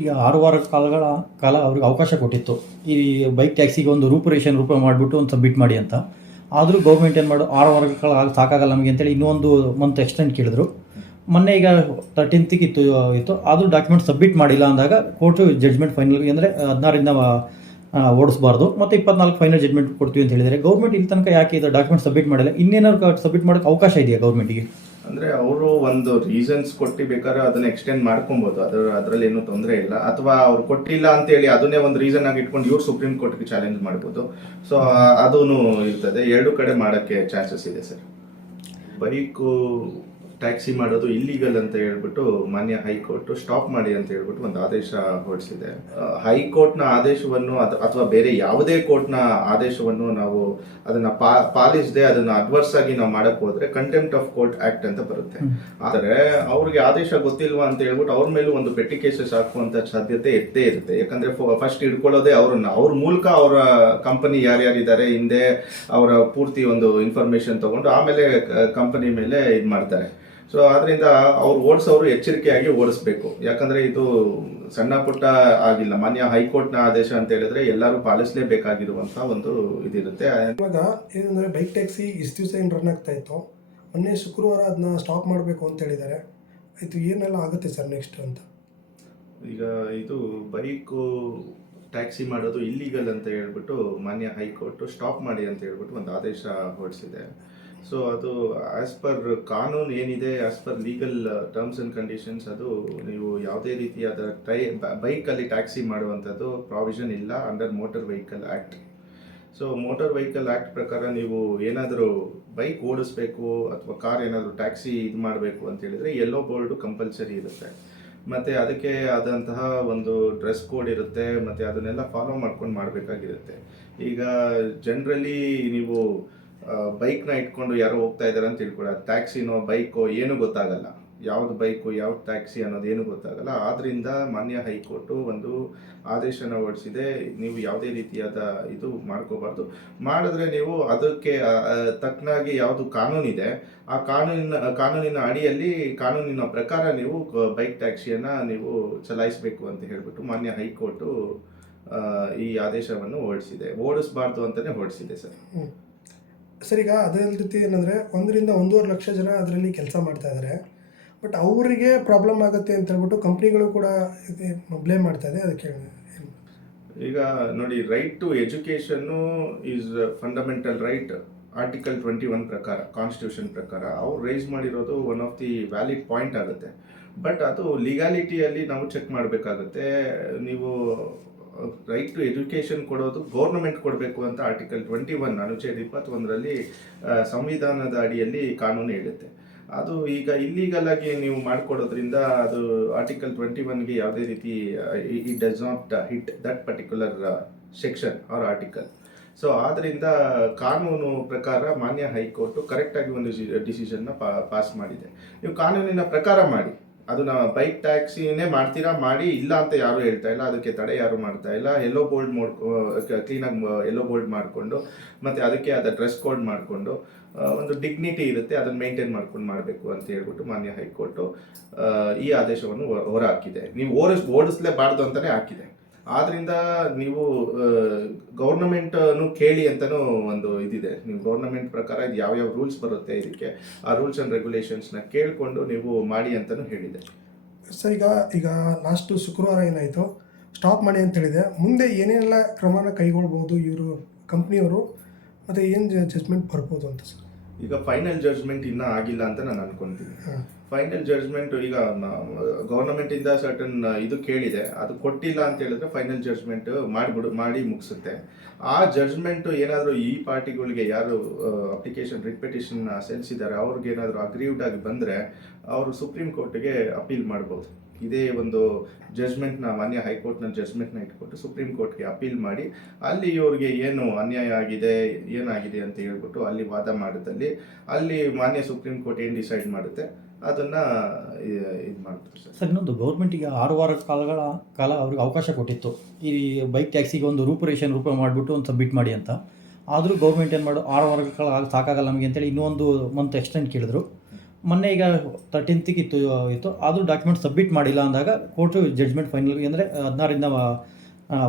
ಈಗ 6 ವಾರ ಕಾಲ ಅವ್ರಿಗೆ ಅವಕಾಶ ಕೊಟ್ಟಿತ್ತು. ಈ ಬೈಕ್ ಟ್ಯಾಕ್ಸಿಗೆ ಒಂದು ರೂಪು ಮಾಡಿಬಿಟ್ಟು ಒಂದು ಸಬ್ಮಿಟ್ ಮಾಡಿ ಅಂತ. ಆದರೂ ಗೌರ್ಮೆಂಟ್ ಏನು ಮಾಡು 6 ವಾರಗಳ ಕಾಲ ಸಾಕಾಗಲ್ಲ ನಮಗೆ ಅಂತೇಳಿ ಇನ್ನೊಂದು ಮಂತ್ ಎಕ್ಸ್ಟೆಂಡ್ ಕೇಳಿದ್ರು. ಮೊನ್ನೆ ಈಗ 13th ಇತ್ತು. ಆದರೂ ಡಾಕ್ಯುಮೆಂಟ್ ಸಬ್ಮಿಟ್ ಮಾಡಿಲ್ಲ ಅಂದಾಗ ಕೋರ್ಟು ಜಡ್ಜ್ಮೆಂಟ್ ಫೈನಲ್ ಅಂದರೆ 16ರಿಂದ ಓಡಿಸಬಾರ್ದು ಮತ್ತು 24 ಫೈನಲ್ ಜಡ್ಜ್ಮೆಂಟ್ ಕೊಡ್ತೀವಿ ಅಂತ ಹೇಳಿದರೆ, ಗೌರ್ಮೆಂಟ್ ಇಲ್ಲಿ ತನಕ ಯಾಕೆ ಇದು ಡಾಕ್ಯುಮೆಂಟ್ ಸಬ್ಮಿಟ್ ಮಾಡಿಲ್ಲ? ಇನ್ನೇನಾದ್ರು ಸಬ್ಮಿಟ್ ಮಾಡೋಕ್ಕೆ ಅವಕಾಶ ಇದೆಯಾ ಗೌರ್ಮೆಂಟಿಗೆ? ಅಂದ್ರೆ ಅವರು ಒಂದು ರೀಸನ್ಸ್ ಕೊಟ್ಟು ಬೇಕಾದ್ರೆ ಅದನ್ನ ಎಕ್ಸ್ಟೆಂಡ್ ಮಾಡ್ಕೊಬಹುದು, ಅದರಲ್ಲಿ ಏನು ತೊಂದರೆ ಇಲ್ಲ. ಅಥವಾ ಅವ್ರು ಕೊಟ್ಟಿಲ್ಲ ಅಂತ ಹೇಳಿ ಅದನ್ನೇ ಒಂದು ರೀಸನ್ ಆಗಿ ಇಟ್ಕೊಂಡು ಇವ್ರು ಸುಪ್ರೀಂ ಕೋರ್ಟ್ಗೆ ಚಾಲೆಂಜ್ ಮಾಡ್ಬೋದು. ಸೊ ಅದೂ ಇರ್ತದೆ, ಎರಡು ಕಡೆ ಮಾಡಕ್ಕೆ ಚಾನ್ಸಸ್ ಇದೆ ಸರ್. ಬೈಕು ಟ್ಯಾಕ್ಸಿ ಮಾಡೋದು ಇಲ್ಲಿಗಲ್ ಅಂತ ಹೇಳ್ಬಿಟ್ಟು ಮಾನ್ಯ ಹೈಕೋರ್ಟ್ ಸ್ಟಾಪ್ ಮಾಡಿ ಅಂತ ಹೇಳ್ಬಿಟ್ಟು ಒಂದು ಆದೇಶ ಹೊರಡಿಸಿದೆ. ಹೈಕೋರ್ಟ್ನ ಆದೇಶವನ್ನು ಅಥವಾ ಬೇರೆ ಯಾವುದೇ ಕೋರ್ಟ್ನ ಆದೇಶವನ್ನು ನಾವು ಅದನ್ನ ಪಾಲಿಸದೆ ಅದನ್ನ ಅಡ್ವರ್ಸ್ ಆಗಿ ನಾವು ಮಾಡಕ್ ಹೋದ್ರೆ ಕಂಟೆಂಪ್ಟ್ ಆಫ್ ಕೋರ್ಟ್ ಆಕ್ಟ್ ಅಂತ ಬರುತ್ತೆ. ಆದರೆ ಅವ್ರಿಗೆ ಆದೇಶ ಗೊತ್ತಿಲ್ವಾ ಅಂತ ಹೇಳ್ಬಿಟ್ಟು ಅವ್ರ ಮೇಲೂ ಒಂದು ಪೆಟ್ಟಿ ಕೇಸಸ್ ಹಾಕುವಂತ ಸಾಧ್ಯತೆ ಇದ್ದೇ ಇರುತ್ತೆ. ಯಾಕಂದ್ರೆ ಫಸ್ಟ್ ಹಿಡ್ಕೊಳ್ಳೋದೇ ಅವ್ರ ಮೂಲಕ ಅವರ ಕಂಪನಿ ಯಾರ್ಯಾರಿದ್ದಾರೆ ಹಿಂದೆ ಅವರ ಪೂರ್ತಿ ಒಂದು ಇನ್ಫಾರ್ಮೇಶನ್ ತಗೊಂಡು ಆಮೇಲೆ ಕಂಪನಿ ಮೇಲೆ ಇದು ಮಾಡ್ತಾರೆ. ಸೊ ಆದ್ರಿಂದ ಅವ್ರು ಓಡಿಸೋರು ಎಚ್ಚರಿಕೆಯಾಗಿ ಓಡಿಸ್ಬೇಕು. ಯಾಕಂದ್ರೆ ಇದು ಸಣ್ಣ ಪುಟ್ಟ ಆಗಿಲ್ಲ, ಮಾನ್ಯ ಹೈಕೋರ್ಟ್ನ ಆದೇಶ ಅಂತ ಹೇಳಿದ್ರೆ ಎಲ್ಲರೂ ಪಾಲಿಸಲೇಬೇಕಾಗಿರುವಂತಹ ಒಂದು ಇದಿರುತ್ತೆ. ಇವಾಗ ಏನಂದ್ರೆ ಬೈಕ್ ಟ್ಯಾಕ್ಸಿ ಇಷ್ಟು ದಿವಸ ಏನು ರನ್ ಆಗ್ತಾ ಇತ್ತು, ಮೊನ್ನೆ ಶುಕ್ರವಾರ ಅದನ್ನ ಸ್ಟಾಪ್ ಮಾಡಬೇಕು ಅಂತ ಹೇಳಿದ್ದಾರೆ. ಆಯ್ತು, ಏನೆಲ್ಲ ಆಗುತ್ತೆ ಸರ್ ನೆಕ್ಸ್ಟ್ ಅಂತ? ಈಗ ಇದು ಬೈಕು ಟ್ಯಾಕ್ಸಿ ಮಾಡೋದು ಇಲ್ಲಿಗಲ್ ಅಂತ ಹೇಳ್ಬಿಟ್ಟು ಮಾನ್ಯ ಹೈಕೋರ್ಟ್ ಸ್ಟಾಪ್ ಮಾಡಿ ಅಂತ ಹೇಳ್ಬಿಟ್ಟು ಒಂದು ಆದೇಶ ಹೊರಡಿಸಿದೆ. ಸೊ ಅದು ಆಸ್ ಪರ್ ಕಾನೂನು ಏನಿದೆ, as per legal terms and conditions, ಅದು ನೀವು ಯಾವುದೇ ರೀತಿಯಾದ ಬೈಕಲ್ಲಿ ಟ್ಯಾಕ್ಸಿ ಮಾಡುವಂಥದ್ದು ಪ್ರಾವಿಷನ್ ಇಲ್ಲ under motor vehicle act. So motor vehicle act ಪ್ರಕಾರ ನೀವು ಏನಾದರೂ ಬೈಕ್ ಓಡಿಸ್ಬೇಕು ಅಥವಾ ಕಾರ್ ಏನಾದರೂ ಟ್ಯಾಕ್ಸಿ ಇದು ಮಾಡಬೇಕು ಅಂತ ಹೇಳಿದರೆ ಯೆಲ್ಲೋ ಬೋರ್ಡು ಕಂಪಲ್ಸರಿ ಇರುತ್ತೆ. ಮತ್ತು ಅದಕ್ಕೆ ಆದಂತಹ ಒಂದು ಡ್ರೆಸ್ ಕೋಡ್ ಇರುತ್ತೆ, ಮತ್ತು ಅದನ್ನೆಲ್ಲ ಫಾಲೋ ಮಾಡ್ಕೊಂಡು ಮಾಡಬೇಕಾಗಿರುತ್ತೆ. ಈಗ ಜನರಲಿ ನೀವು ಬೈಕ್ನ ಇಟ್ಕೊಂಡು ಯಾರೋ ಹೋಗ್ತಾ ಇದ್ದಾರೆ ಅಂತ ತಿಳ್ಕೊಳ್ಳಿ, ಟ್ಯಾಕ್ಸಿನೋ ಬೈಕೋ ಏನೂ ಗೊತ್ತಾಗಲ್ಲ, ಯಾವ್ದು ಬೈಕು ಯಾವ್ದು ಟ್ಯಾಕ್ಸಿ ಅನ್ನೋದು ಏನು ಗೊತ್ತಾಗಲ್ಲ. ಆದ್ರಿಂದ ಮಾನ್ಯ ಹೈಕೋರ್ಟು ಒಂದು ಆದೇಶನ ಹೊರಡಿಸಿದೆ, ನೀವು ಯಾವುದೇ ರೀತಿಯಾದ ಇದು ಮಾಡ್ಕೋಬಾರ್ದು. ಮಾಡಿದ್ರೆ ನೀವು ಅದಕ್ಕೆ ತಕ್ಕನಾಗಿ ಯಾವುದು ಕಾನೂನಿದೆ ಆ ಕಾನೂನಿನ ಅಡಿಯಲ್ಲಿ ಕಾನೂನಿನ ಪ್ರಕಾರ ನೀವು ಬೈಕ್ ಟ್ಯಾಕ್ಸಿಯನ್ನು ನೀವು ಚಲಾಯಿಸಬೇಕು ಅಂತ ಹೇಳ್ಬಿಟ್ಟು ಮಾನ್ಯ ಹೈಕೋರ್ಟು ಈ ಆದೇಶವನ್ನು ಓಡಿಸಬಾರ್ದು ಅಂತಲೇ ಹೊರಡಿಸಿದೆ ಸರ್. ಸರ್, ಈಗ ಅದೇ ರೀತಿ ಏನಂದರೆ 1ರಿಂದ 1.5 ಲಕ್ಷ ಜನ ಅದರಲ್ಲಿ ಕೆಲಸ ಮಾಡ್ತಾ ಇದ್ದಾರೆ. ಬಟ್ ಅವರಿಗೆ ಪ್ರಾಬ್ಲಮ್ ಆಗುತ್ತೆ ಅಂತ ಹೇಳ್ಬಿಟ್ಟು ಕಂಪ್ನಿಗಳು ಕೂಡ ಬ್ಲೇಮ್ ಮಾಡ್ತಾ ಇದೆ. ಅದಕ್ಕೆ ಈಗ ನೋಡಿ, right to education is fundamental right, article 21 ಪ್ರಕಾರ, ಕಾನ್ಸ್ಟಿಟ್ಯೂಷನ್ ಪ್ರಕಾರ ಅವ್ರು ರೈಸ್ ಮಾಡಿರೋದು one of the valid point ಆಗುತ್ತೆ. ಬಟ್ ಅದು ಲೀಗಾಲಿಟಿಯಲ್ಲಿ ನಾವು ಚೆಕ್ ಮಾಡಬೇಕಾಗುತ್ತೆ. ನೀವು ರೈಟ್ ಟು ಎಜುಕೇಷನ್ ಕೊಡೋದು ಗೌರ್ಮೆಂಟ್ ಕೊಡಬೇಕು ಅಂತ ಆರ್ಟಿಕಲ್ 21 ಅನುಚ್ಛೇದ 21ರಲ್ಲಿ ಸಂವಿಧಾನದ ಅಡಿಯಲ್ಲಿ ಕಾನೂನು ಹೇಳುತ್ತೆ. ಅದು ಈಗ ಇಲ್ಲೀಗಲ್ ಆಗಿ ನೀವು ಮಾಡಿಕೊಡೋದ್ರಿಂದ ಅದು ಆರ್ಟಿಕಲ್ 21ಗೆ ಯಾವುದೇ ರೀತಿ it does not hit that particular section or article. So ಆದ್ದರಿಂದ ಕಾನೂನು ಪ್ರಕಾರ ಮಾನ್ಯ ಹೈಕೋರ್ಟು ಕರೆಕ್ಟಾಗಿ ಒಂದು ಡಿಸಿಷನ್ನ ಪಾಸ್ ಮಾಡಿದೆ. ನೀವು ಕಾನೂನಿನ ಪ್ರಕಾರ ಮಾಡಿ, ಅದನ್ನ ಬೈಕ್ ಟ್ಯಾಕ್ಸಿನೇ ಮಾಡ್ತೀರಾ ಮಾಡಿ, ಇಲ್ಲ ಅಂತ ಯಾರು ಹೇಳ್ತಾ ಇಲ್ಲ, ಅದಕ್ಕೆ ತಡೆ ಯಾರು ಮಾಡ್ತಾ ಇಲ್ಲ. ಯೆಲ್ಲೋ ಬೋರ್ಡ್ ಕ್ಲೀನಾಗಿ ಯೆಲ್ಲೋ ಬೋರ್ಡ್ ಮಾಡಿಕೊಂಡು ಮತ್ತು ಅದಕ್ಕೆ ಅದ ಡ್ರೆಸ್ ಕೋಡ್ ಮಾಡಿಕೊಂಡು ಒಂದು ಡಿಗ್ನಿಟಿ ಇರುತ್ತೆ, ಅದನ್ನು ಮೇಂಟೈನ್ ಮಾಡ್ಕೊಂಡು ಮಾಡಬೇಕು ಅಂತ ಹೇಳ್ಬಿಟ್ಟು ಮಾನ್ಯ ಹೈಕೋರ್ಟು ಈ ಆದೇಶವನ್ನು ಹೊರ ಹಾಕಿದೆ. ನೀವು ಓಡಿಸಲೇಬಾರ್ದು ಅಂತಲೇ ಹಾಕಿದೆ. ಆದ್ರಿಂದ ನೀವು ಗೌರ್ನಮೆಂಟನ್ನು ಕೇಳಿ ಅಂತಲೂ ಒಂದು ಇದಿದೆ. ನೀವು ಗೌರ್ನಮೆಂಟ್ ಪ್ರಕಾರ ಇದು ಯಾವ್ಯಾವ ರೂಲ್ಸ್ ಬರುತ್ತೆ ಇದಕ್ಕೆ, ಆ ರೂಲ್ಸ್ ಆ್ಯಂಡ್ ರೆಗ್ಯುಲೇಷನ್ಸ್ನ ಕೇಳಿಕೊಂಡು ನೀವು ಮಾಡಿ ಅಂತಲೂ ಹೇಳಿದೆ. ಸರ್, ಈಗ ಲಾಸ್ಟು ಶುಕ್ರವಾರ ಏನಾಯಿತು, ಸ್ಟಾಪ್ ಮಾಡಿ ಅಂತ ಹೇಳಿದೆ. ಮುಂದೆ ಏನೇನೆಲ್ಲ ಕ್ರಮನ ಕೈಗೊಳ್ಬೋದು ಇವರು ಕಂಪ್ನಿಯವರು, ಮತ್ತು ಏನು ಜಡ್ಜ್ಮೆಂಟ್ ಬರ್ಬೋದು ಅಂತ ಸರ್? ಈಗ ಫೈನಲ್ ಜಡ್ಜ್ಮೆಂಟ್ ಇನ್ನೂ ಆಗಿಲ್ಲ ಅಂತ ನಾನು ಅನ್ಕೊಂತೀನಿ. ಫೈನಲ್ ಜಡ್ಜ್ಮೆಂಟ್ ಈಗ ಗೌರ್ನಮೆಂಟಿಂದ ಸರ್ಟನ್ ಇದು ಕೇಳಿದೆ, ಅದು ಕೊಟ್ಟಿಲ್ಲ ಅಂತ ಹೇಳಿದ್ರೆ ಫೈನಲ್ ಜಡ್ಜ್ಮೆಂಟ್ ಮಾಡಿ ಮುಗಿಸುತ್ತೆ. ಆ ಜಡ್ಜ್ಮೆಂಟ್ ಏನಾದರೂ ಈ ಪಾರ್ಟಿಗಳಿಗೆ ಯಾರು ರಿಟ್ ಪಿಟಿಷನ್ ಸಲ್ಲಿಸಿದ್ದಾರೆ ಅವ್ರಿಗೆ ಏನಾದರೂ ಅಗ್ರೀವ್ಡ್ ಆಗಿ ಬಂದರೆ ಅವರು ಸುಪ್ರೀಂ ಕೋರ್ಟ್ಗೆ ಅಪೀಲ್ ಮಾಡ್ಬೋದು. ಇದೇ ಒಂದು ಜಡ್ಜ್ಮೆಂಟ್ನ ಮಾನ್ಯ ಹೈಕೋರ್ಟ್ನ ಜಡ್ಜ್ಮೆಂಟ್ನ ಇಟ್ಕೊಟ್ಟು ಸುಪ್ರೀಂ ಕೋರ್ಟ್ಗೆ ಅಪೀಲ್ ಮಾಡಿ ಅಲ್ಲಿ ಇವ್ರಿಗೆ ಏನು ಅನ್ಯಾಯ ಆಗಿದೆ ಏನಾಗಿದೆ ಅಂತ ಹೇಳ್ಬಿಟ್ಟು ಅಲ್ಲಿ ವಾದ ಮಾಡಿದಲ್ಲಿ ಅಲ್ಲಿ ಮಾನ್ಯ ಸುಪ್ರೀಂ ಕೋರ್ಟ್ ಏನು ಡಿಸೈಡ್ ಮಾಡುತ್ತೆ ಅದನ್ನು ಇದು ಮಾಡ್ತಾರೆ ಸರ್. ಇನ್ನೊಂದು, ಗೌರ್ಮೆಂಟಿಗೆ 6 ವಾರ ಕಾಲ ಅವ್ರಿಗೆ ಅವಕಾಶ ಕೊಟ್ಟಿತ್ತು. ಈ ಬೈಕ್ ಟ್ಯಾಕ್ಸಿಗೆ ಒಂದು ರೂಪು ಮಾಡಿಬಿಟ್ಟು ಒಂದು ಸಬ್ಮಿಟ್ ಮಾಡಿ ಅಂತ. ಆದರೂ ಗೌರ್ಮೆಂಟ್ ಏನು ಮಾಡು 6 ವಾರಗಳ ಕಾಲ ಸಾಕಾಗಲ್ಲ ನಮಗೆ ಅಂತೇಳಿ ಇನ್ನೊಂದು ಮಂತ್ ಎಕ್ಸ್ಟೆಂಡ್ ಕೇಳಿದ್ರು. ಮೊನ್ನೆ ಈಗ 13th ಇತ್ತು ಆದರೂ ಡಾಕ್ಯುಮೆಂಟ್ ಸಬ್ಮಿಟ್ ಮಾಡಿಲ್ಲ ಅಂದಾಗ ಕೋರ್ಟು ಜಡ್ಜ್ಮೆಂಟ್ ಫೈನಲ್ ಅಂದರೆ 16ರಿಂದ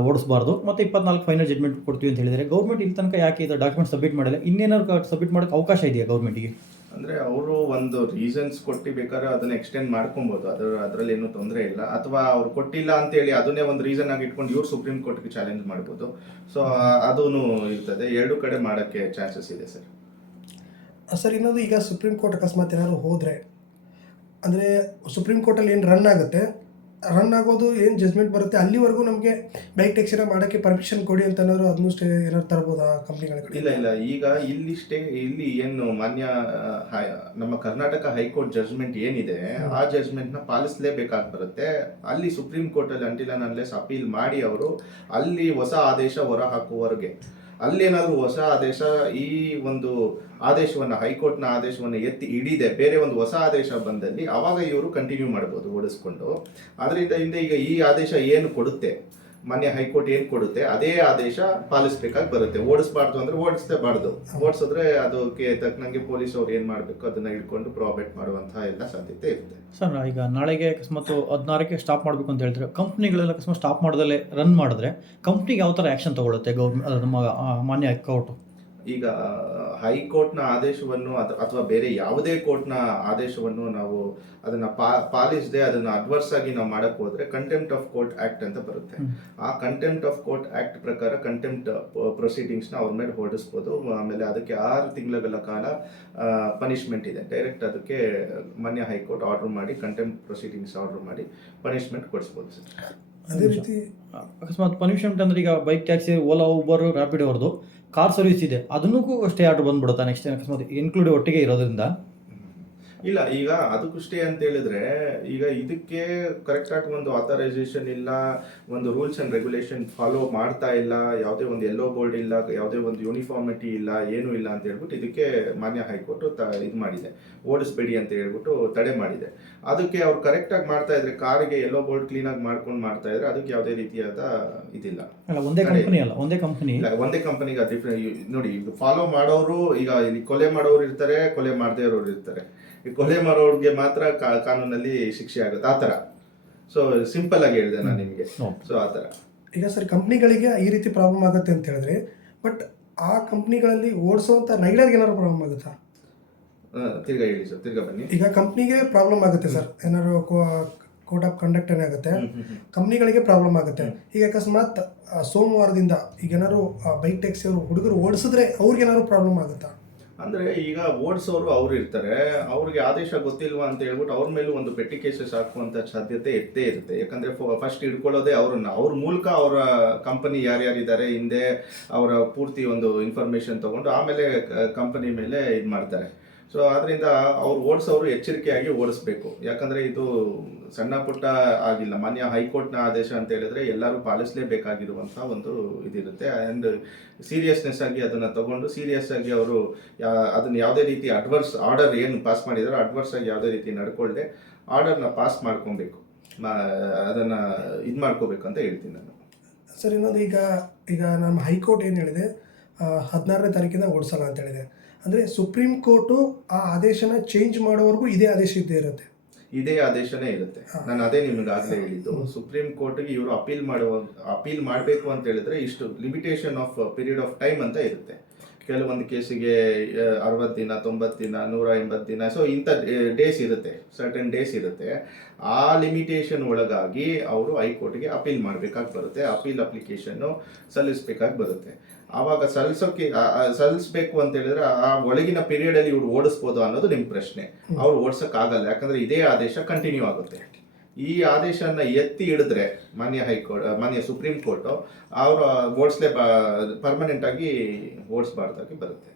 ಓಡಿಸಬಾರ್ದು ಮತ್ತು 24 ಫೈನಲ್ ಜಡ್ಜ್ಮೆಂಟ್ ಕೊಡ್ತೀವಿ ಅಂತ ಹೇಳಿದರೆ ಗೌರ್ಮೆಂಟ್ ಇಲ್ಲಿ ತನಕ ಯಾಕೆ ಇದು ಡಾಕ್ಯುಮೆಂಟ್ ಸಬ್ಮಿಟ್ ಮಾಡಿಲ್ಲ, ಇನ್ನೇನಾದ್ರು ಸಬ್ಮಿಟ್ ಮಾಡೋಕ್ಕೆ ಅವಕಾಶ ಇದೆಯಾ ಗೌರ್ಮೆಂಟಿಗೆ? ಅಂದರೆ ಅವರು ಒಂದು ರೀಸನ್ಸ್ ಕೊಟ್ಟು ಬೇಕಾದ್ರೆ ಅದನ್ನ ಎಕ್ಸ್ಟೆಂಡ್ ಮಾಡ್ಕೊಬೋದು, ಅದರಲ್ಲಿ ಏನೂ ತೊಂದರೆ ಇಲ್ಲ. ಅಥವಾ ಅವ್ರು ಕೊಟ್ಟಿಲ್ಲ ಅಂತೇಳಿ ಅದನ್ನೇ ಒಂದು ರೀಸನ್ ಆಗಿ ಇಟ್ಕೊಂಡು ಇವ್ರು ಸುಪ್ರೀಂ ಕೋರ್ಟ್ಗೆ ಚಾಲೆಂಜ್ ಮಾಡ್ಬೋದು. ಸೊ ಅದೂ ಇರ್ತದೆ, ಎರಡೂ ಕಡೆ ಮಾಡೋಕ್ಕೆ ಚಾನ್ಸಸ್ ಇದೆ ಸರ್. ಸರ್ ಇನ್ನೊಂದು, ಈಗ ಸುಪ್ರೀಂ ಕೋರ್ಟ್ ಅಕಸ್ಮಾತ್ ಏನಾದ್ರು ಹೋದರೆ, ಅಂದರೆ ಸುಪ್ರೀಂ ಕೋರ್ಟಲ್ಲಿ ಏನು ರನ್ ಆಗೋದು ಏನು ಜಜ್ಮೆಂಟ್ ಬರುತ್ತೆ ಅಲ್ಲಿವರೆಗೂ ನಮಗೆ ಬೈಕ್ ಟ್ಯಾಕ್ಸಿನ ಮಾಡೋಕ್ಕೆ ಪರ್ಮಿಷನ್ ಕೊಡಿ ಅಂತ ಏನಾದ್ರು ಅದನ್ನು ಏನಾದ್ರು ತರ್ಬೋದಾ ಕಂಪ್ನಿಗಳ ಕಡೆ? ಇಲ್ಲ, ಈಗ ಇಲ್ಲಿ ಏನು ಮಾನ್ಯ ನಮ್ಮ ಕರ್ನಾಟಕ ಹೈಕೋರ್ಟ್ ಜಡ್ಜ್ಮೆಂಟ್ ಏನಿದೆ ಆ ಜಡ್ಜ್ಮೆಂಟ್ನ ಪಾಲಿಸಲೇಬೇಕಾಗಿ ಬರುತ್ತೆ. ಅಲ್ಲಿ ಸುಪ್ರೀಂ ಕೋರ್ಟಲ್ಲಿ ಅಂಟಿಲ್ ಅಂಡ್ ಅನ್ಲೆಸ್ ಅಪೀಲ್ ಮಾಡಿ ಅವರು ಅಲ್ಲಿ ಹೊಸ ಆದೇಶ ಹೊರ ಹಾಕುವವರೆಗೆ, ಅಲ್ಲೇನಾದ್ರು ಹೊಸ ಆದೇಶ ಈ ಒಂದು ಆದೇಶವನ್ನು ಹೈಕೋರ್ಟ್ನ ಆದೇಶವನ್ನು ಎತ್ತಿ ಹಿಡಿದೆ ಬೇರೆ ಒಂದು ಹೊಸ ಆದೇಶ ಬಂದಲ್ಲಿ ಅವಾಗ ಇವರು ಕಂಟಿನ್ಯೂ ಮಾಡ್ಬೋದು ಓಡಿಸ್ಕೊಂಡು. ಅದರಿಂದ ಹಿಂದೆ ಈಗ ಈ ಆದೇಶ ಏನು ಕೊಡುತ್ತೆ, ಮಾನ್ಯ ಹೈಕೋರ್ಟ್ ಏನು ಕೊಡುತ್ತೆ ಅದೇ ಆದೇಶ ಪಾಲಿಸ್ಬೇಕಾಗಿ ಬರುತ್ತೆ. ಓಡಿಸ್ಬಾರ್ದು ಅಂದ್ರೆ ಓಡಿಸಿದ್ರೆ ಅದಕ್ಕೆ ತಕ್ಕನಂಗೆ ಪೊಲೀಸ್ ಅವ್ರು ಏನು ಮಾಡಬೇಕು ಅದನ್ನ ಹಿಡ್ಕೊಂಡು ಪ್ರಾಬೆಟ್ ಮಾಡುವಂತಹ ಎಲ್ಲ ಸಾಧ್ಯತೆ ಇರುತ್ತೆ. ಸರ್ ಈಗ ನಾಳೆಗೆ ಅಕಸ್ಮಾತ್ 16ಕ್ಕೆ ಸ್ಟಾಪ್ ಮಾಡಬೇಕು ಅಂತ ಹೇಳ್ತಾರೆ, ಕಂಪ್ನಿಗಳೆಲ್ಲ ಅಕಸ್ಮಾತ್ ಸ್ಟಾಪ್ ಮಾಡ್ದಲ್ಲೇ ರನ್ ಮಾಡಿದ್ರೆ ಕಂಪ್ನಿಗೆ ಯಾವ ಥರ ಆ್ಯಕ್ಷನ್ ತಗೊಳುತ್ತೆ ನಮ್ಮ ಮಾನ್ಯ ಹೈಕೋರ್ಟ್? ಈಗ ಹೈಕೋರ್ಟ್ನ ಆದೇಶವನ್ನು ಅಥವಾ ಬೇರೆ ಯಾವುದೇ ಕೋರ್ಟ್ನ ಆದೇಶವನ್ನು ನಾವು ಅದನ್ನ ಪಾಲಿಸದೆ ಅದನ್ನ ಅಡ್ವರ್ಸ್ ಆಗಿ ನಾವು ಮಾಡಕ್ ಹೋದ್ರೆ ಕಂಟೆಂಪ್ಟ್ ಆಫ್ ಕೋರ್ಟ್ ಆಕ್ಟ್ ಅಂತ ಬರುತ್ತೆ. ಆ ಕಂಟೆಂಪ್ಟ್ ಆಫ್ ಕೋರ್ಟ್ ಆಕ್ಟ್ ಪ್ರಕಾರ ಕಂಟೆಂಪ್ಟ್ ಪ್ರೊಸೀಡಿಂಗ್ಸ್ನ ಅವ್ರ ಮೇಲೆ ಹೊರಡಿಸ್ಬೋದು. ಆಮೇಲೆ ಅದಕ್ಕೆ 6 ತಿಂಗಳ ಕಾಲ ಪನಿಷ್ಮೆಂಟ್ ಇದೆ. ಡೈರೆಕ್ಟ್ ಅದಕ್ಕೆ ಮಾನ್ಯ ಹೈಕೋರ್ಟ್ ಆರ್ಡರ್ ಮಾಡಿ ಕಂಟೆಂಪ್ಟ್ ಪ್ರೊಸೀಡಿಂಗ್ಸ್ ಆರ್ಡರ್ ಮಾಡಿ ಪನಿಷ್ಮೆಂಟ್ ಕೊಡಿಸ್ಬೋದು ಸರ್. ಅದೇ ರೀತಿ ಅಕಸ್ಮಾತ್ ಪನಿಷ್ಮೆಂಟ್ ಅಂದ್ರೆ ಈಗ bike taxi, Ola, Uber, rapid ಅವ್ರದ್ದು ಕಾರ್ ಸರ್ವಿಸ್ ಇದೆ, ಅದನ್ನೂ ಸ್ಟೇ ಆರ್ಡರ್ ಬಂದ್ಬಿಡುತ್ತಾ ನೆಕ್ಸ್ಟ್ ಅಕಸ್ಮಾತ್ ಇನ್ಕ್ಲೂಡ್ ಒಟ್ಟಿಗೆ ಇರೋದ್ರಿಂದ? ಇಲ್ಲ, ಈಗ ಅದಕ್ಕೂ ಸ್ಟೇ ಅಂತ ಹೇಳಿದ್ರೆ ಈಗ ಇದಕ್ಕೆ ಕರೆಕ್ಟ್ ಆಗಿ ಒಂದು ಆಥರೈಸೇಷನ್ ಇಲ್ಲ, ಒಂದು ರೂಲ್ಸ್ ಅಂಡ್ ರೆಗ್ಯುಲೇಷನ್ ಫಾಲೋ ಮಾಡ್ತಾ ಇಲ್ಲ, ಯಾವುದೇ ಒಂದು ಯೆಲ್ಲೋ ಬೋರ್ಡ್ ಇಲ್ಲ, ಯಾವುದೇ ಒಂದು ಯೂನಿಫಾರ್ಮಿಟಿ ಇಲ್ಲ, ಏನೂ ಇಲ್ಲ ಅಂತ ಹೇಳ್ಬಿಟ್ಟು ಇದಕ್ಕೆ ಮಾನ್ಯ ಹೈಕೋರ್ಟ್ ಇದು ಮಾಡಿದೆ, ಓಡಿಸ್ಬೇಡಿ ಅಂತ ಹೇಳ್ಬಿಟ್ಟು ತಡೆ ಮಾಡಿದೆ. ಅದಕ್ಕೆ ಅವ್ರು ಕರೆಕ್ಟಾಗಿ ಮಾಡ್ತಾ ಇದ್ರೆ, ಕಾರಿಗೆ ಯೆಲ್ಲೋ ಬೋರ್ಡ್ ಕ್ಲೀನಾಗಿ ಮಾಡ್ಕೊಂಡು ಮಾಡ್ತಾ ಇದ್ರೆ ಅದಕ್ಕೆ ಯಾವುದೇ ರೀತಿಯಾದ ಇದಿಲ್ಲ. ಒಂದೇ ಕಂಪನಿಗೆ ಡಿಫ್ರೆಂಟ್ ನೋಡಿ. ಇದು ಫಾಲೋ ಮಾಡೋರು, ಈಗ ಇಲ್ಲಿ ಕೊಲೆ ಮಾಡೋರು ಇರ್ತಾರೆ, ಕೊಲೆ ಮಾಡದೇ ಇರೋರು ಇರ್ತಾರೆ. ಈ ಕೊಲೆ ಮಾಡೋರಿಗೆ ಮಾತ್ರ ಕಾನೂನಲ್ಲಿ ಶಿಕ್ಷೆ ಆಗುತ್ತೆ, ಆ ಥರ. ಸೊ ಸಿಂಪಲ್ ಆಗಿ ಹೇಳಿದೆ ನಾನು ನಿಮಗೆ. ಸೊ ಆ ಥರ ಈಗ ಸರ್ ಕಂಪ್ನಿಗಳಿಗೆ ಈ ರೀತಿ ಪ್ರಾಬ್ಲಮ್ ಆಗುತ್ತೆ ಅಂತ ಹೇಳಿದ್ರೆ, ಬಟ್ ಆ ಕಂಪ್ನಿಗಳಲ್ಲಿ ಓಡಿಸೋಂಥ ರೈಡರ್ಗೆ ಏನಾದ್ರು ಪ್ರಾಬ್ಲಮ್ ಆಗುತ್ತಾ? ತಿರ್ಗಾ ಹೇಳಿ ಸರ್, ತಿರ್ಗಾ ಬನ್ನಿ. ಈಗ ಕಂಪ್ನಿಗೆ ಪ್ರಾಬ್ಲಮ್ ಆಗುತ್ತೆ ಸರ್, ಏನಾದ್ರು ಕೋಡ್ ಆಫ್ ಕಂಡಕ್ಟ್ ಏನಾಗುತ್ತೆ, ಕಂಪ್ನಿಗಳಿಗೆ ಪ್ರಾಬ್ಲಮ್ ಆಗುತ್ತೆ. ಈಗ ಅಕಸ್ಮಾತ್ ಸೋಮವಾರದಿಂದ ಈಗ ಏನಾದ್ರು ಬೈಕ್ ಟ್ಯಾಕ್ಸಿ ಅವರು ಹುಡುಗರು ಓಡಿಸಿದ್ರೆ ಅವ್ರಿಗೆ ಏನಾದ್ರು ಪ್ರಾಬ್ಲಮ್ ಆಗುತ್ತಾ? ಅಂದರೆ ಈಗ ಓಡಿಸೋರು ಅವ್ರು ಇರ್ತಾರೆ, ಅವ್ರಿಗೆ ಆದೇಶ ಗೊತ್ತಿಲ್ವಾ ಅಂತ ಹೇಳ್ಬಿಟ್ಟು ಅವ್ರ ಮೇಲೂ ಒಂದು ಪೆಟ್ಟಿ ಕೇಸಸ್ ಹಾಕುವಂಥ ಸಾಧ್ಯತೆ ಇರ್ತೇ ಇರುತ್ತೆ. ಯಾಕಂದರೆ ಫಸ್ಟ್ ಹಿಡ್ಕೊಳ್ಳೋದೇ ಅವ್ರ ಮೂಲಕ ಅವರ ಕಂಪನಿ ಯಾರ್ಯಾರಿದ್ದಾರೆ ಹಿಂದೆ ಅವರ ಪೂರ್ತಿ ಒಂದು ಇನ್ಫಾರ್ಮೇಷನ್ ತೊಗೊಂಡು ಆಮೇಲೆ ಕಂಪನಿ ಮೇಲೆ ಇದು ಮಾಡ್ತಾರೆ. ಸೊ ಅದರಿಂದ ಅವ್ರು ಓಡಿಸೋರು ಎಚ್ಚರಿಕೆಯಾಗಿ ಓಡಿಸ್ಬೇಕು. ಯಾಕಂದರೆ ಇದು ಸಣ್ಣ ಪುಟ್ಟ ಆಗಿಲ್ಲ, ಮಾನ್ಯ ಹೈಕೋರ್ಟ್ನ ಆದೇಶ ಅಂತ ಹೇಳಿದ್ರೆ ಎಲ್ಲರೂ ಪಾಲಿಸಲೇಬೇಕಾಗಿರುವಂಥ ಒಂದು ಇದಿರುತ್ತೆ. ಆ್ಯಂಡ್ ಸೀರಿಯಸ್ನೆಸ್ ಆಗಿ ಅದನ್ನು ತಗೊಂಡು ಸೀರಿಯಸ್ ಆಗಿ ಅವರು ಅದನ್ನು ಯಾವುದೇ ರೀತಿ ಅಡ್ವರ್ಸ್ ಆರ್ಡರ್ ಏನು ಪಾಸ್ ಮಾಡಿದಾರೋ ಅಡ್ವರ್ಸ್ ಆಗಿ ಯಾವುದೇ ರೀತಿ ನಡ್ಕೊಳ್ಳದೆ ಆರ್ಡರ್ನ ಪಾಸ್ ಮಾಡ್ಕೊಬೇಕು, ಅದನ್ನು ಇದು ಮಾಡ್ಕೋಬೇಕು ಅಂತ ಹೇಳ್ತೀನಿ ನಾನು. ಸರ್ ಇನ್ನೊಂದು, ಈಗ ನಮ್ಮ ಹೈಕೋರ್ಟ್ ಏನು ಹೇಳಿದೆ, 16ನೇ ತಾರೀಕಿಂದ ಓಡಿಸಲ್ಲ ಅಂತ ಹೇಳಿದೆ. ಅಂದರೆ ಸುಪ್ರೀಂ ಕೋರ್ಟು ಆ ಆದೇಶನ ಚೇಂಜ್ ಮಾಡೋವರೆಗೂ ಇದೇ ಆದೇಶ ಇರುತ್ತೆ? ಇದೇ ಆದೇಶನೇ ಇರುತ್ತೆ. ನಾನು ಅದೇ ನಿಮ್ಗೆ ಆಗಲೇ ಹೇಳಿದ್ದು, ಸುಪ್ರೀಂ ಕೋರ್ಟ್ಗೆ ಇವರು ಅಪೀಲ್ ಮಾಡಬೇಕು ಅಂತ ಹೇಳಿದ್ರೆ ಇಷ್ಟು limitation of period of time ಅಂತ ಇರುತ್ತೆ. ಕೆಲವೊಂದು ಕೇಸಿಗೆ 60 ದಿನ, 90 ದಿನ, 180 ದಿನ, ಸೊ ಇಂಥ ಡೇಸ್ ಇರುತ್ತೆ, ಸರ್ಟನ್ ಡೇಸ್ ಇರುತ್ತೆ. ಆ ಲಿಮಿಟೇಷನ್ ಒಳಗಾಗಿ ಅವರು ಹೈಕೋರ್ಟ್ಗೆ ಅಪೀಲ್ ಮಾಡಬೇಕಾಗಿ ಬರುತ್ತೆ, ಅಪೀಲ್ ಅಪ್ಲಿಕೇಶನ್ನು ಸಲ್ಲಿಸಬೇಕಾಗಿ ಬರುತ್ತೆ. ಆವಾಗ ಸಲ್ಲಿಸಬೇಕು ಅಂತ ಹೇಳಿದ್ರೆ ಆ ಒಳಗಿನ ಪೀರಿಯಡಲ್ಲಿ ಇವ್ರು ಓಡಿಸ್ಬೋದು ಅನ್ನೋದು ನಿಮ್ಮ ಪ್ರಶ್ನೆ. ಅವ್ರು ಓಡಿಸೋಕ್ಕಾಗಲ್ಲ, ಯಾಕಂದರೆ ಇದೇ ಆದೇಶ ಕಂಟಿನ್ಯೂ ಆಗುತ್ತೆ. ಈ ಆದೇಶನ ಎತ್ತಿ ಹಿಡಿದ್ರೆ ಮಾನ್ಯ ಸುಪ್ರೀಂ ಕೋರ್ಟು ಅವರು ಪರ್ಮನೆಂಟ್ ಆಗಿ ಓಡಿಸಬಾರ್ದಾಗಿ ಬರುತ್ತೆ.